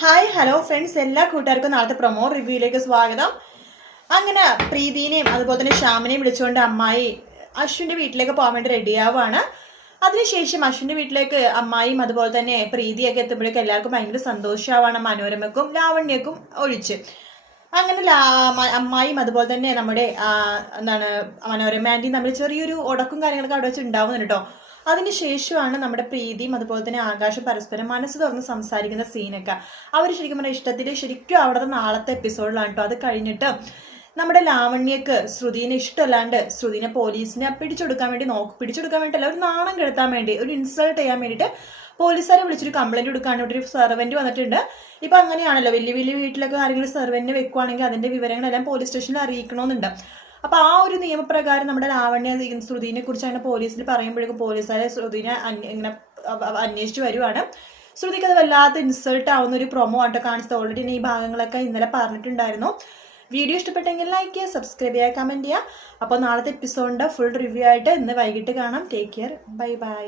Hi hello friends എല്ലാ കൂട്ടുകാർക്കും നാളത്തെ പ്രൊമോ റിവ്യൂയിലേക്ക് സ്വാഗതം. അങ്ങനെ പ്രീതിനെയും അതുപോലെ തന്നെ ശ്യാമിനെയും വിളിച്ചുകൊണ്ട് അമ്മായി അശ്വിന്റെ വീട്ടിലേക്ക് പോകാൻ വേണ്ടി റെഡിയാവുകയാണ് അതിനുശേഷം അശ്വിന്റെ വീട്ടിലേക്ക് അമ്മായിയും അതുപോലെ തന്നെ പ്രീതിയൊക്കെ എത്തുമ്പോഴേക്കും എല്ലാവർക്കും ഭയങ്കര സന്തോഷമാവാണ് മനോരമക്കും ലാവണ്യക്കും ഒഴിച്ച്. അങ്ങനെ അമ്മായിയും അതുപോലെ തന്നെ നമ്മുടെ എന്താണ് മനോരമ ആന്റിയും തമ്മിൽ ചെറിയൊരു ഉടക്കും കാര്യങ്ങളൊക്കെ അവിടെ വെച്ച് ഉണ്ടാവുന്നുണ്ട് കേട്ടോ. അതിനുശേഷമാണ് നമ്മുടെ പ്രീതിയും അതുപോലെ തന്നെ ആകാശം പരസ്പരം മനസ്സ് തുറന്ന് സംസാരിക്കുന്ന സീനൊക്കെ. അവർ ശരിക്കും പറഞ്ഞാൽ ഇഷ്ടത്തിൽ ശരിക്കും അവിടുത്തെ നാളത്തെ എപ്പിസോഡിലാണ് കേട്ടോ അത് കഴിഞ്ഞിട്ട് നമ്മുടെ ലാവണ്യക്ക് ശ്രുതിനെ ഇഷ്ടമല്ലാണ്ട് ശ്രുതിനെ പോലീസിനെ പിടിച്ചെടുക്കാൻ വേണ്ടി നോക്ക് പിടിച്ചെടുക്കാൻ വേണ്ടിയിട്ടല്ല ഒരു നാണം കെടുത്താൻ വേണ്ടി ഒരു ഇൻസൾട്ട് ചെയ്യാൻ വേണ്ടിയിട്ട് പോലീസുകാരെ വിളിച്ചൊരു കംപ്ലൈന്റ് കൊടുക്കാൻ ഒരു സെർവന്റ് വന്നിട്ടുണ്ട്. ഇപ്പം അങ്ങനെയാണല്ലോ വലിയ വലിയ വീട്ടിലൊക്കെ ആരെങ്കിലും സെർവന്റിനെ വെക്കുവാണെങ്കിൽ അതിന്റെ വിവരങ്ങളെല്ലാം പോലീസ് സ്റ്റേഷനിൽ അറിയിക്കണമെന്നുണ്ട് അപ്പൊ ആ ഒരു നിയമപ്രകാരം നമ്മുടെ ലാവണ്യ ശ്രുതിനെ കുറിച്ച് അങ്ങനെ പോലീസിൽ പറയുമ്പോഴേക്കും പോലീസുകാരെ ശ്രുതിനെ ഇങ്ങനെ അന്വേഷിച്ച് വരുവാണ്. ശ്രുതിക്ക് അത് വല്ലാത്ത ഇൻസൾട്ട് ആവുന്ന ഒരു പ്രൊമോ ആട്ടോ കാണിച്ചത്. ഓൾറെഡി ഈ ഭാഗങ്ങളൊക്കെ ഇന്നലെ പറഞ്ഞിട്ടുണ്ടായിരുന്നു. വീഡിയോ ഇഷ്ടപ്പെട്ടെങ്കിൽ ലൈക്ക് ചെയ്യുക സബ്സ്ക്രൈബ് ചെയ്യുക കമന്റ് ചെയ്യുക. അപ്പോൾ നാളത്തെ എപ്പിസോഡിന്റെ ഫുൾ റിവ്യൂ ആയിട്ട് ഇന്ന് വൈകിട്ട് കാണാം. Take care bye bye